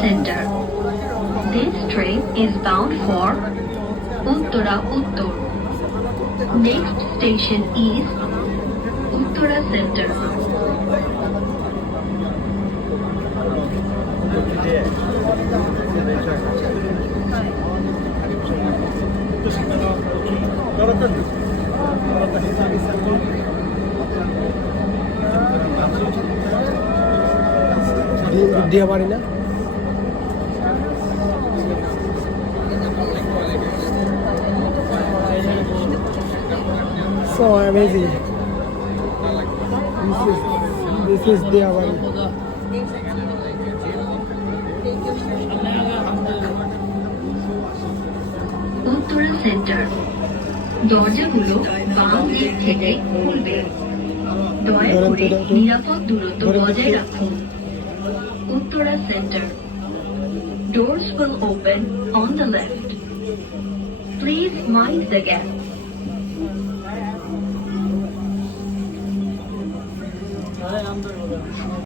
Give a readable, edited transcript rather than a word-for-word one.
Center. This train is bound for Uttara Uttor. Next station is Uttara Center. দিয়া পারি না so amazing this is Diawari Uttara সেন্টার দরজাগুলো বাম দিক থেকে খুলবে দয়া করে নিরাপদ দূরত্ব বজায় রাখুন Uttara centre doors will open on the left please mind the gap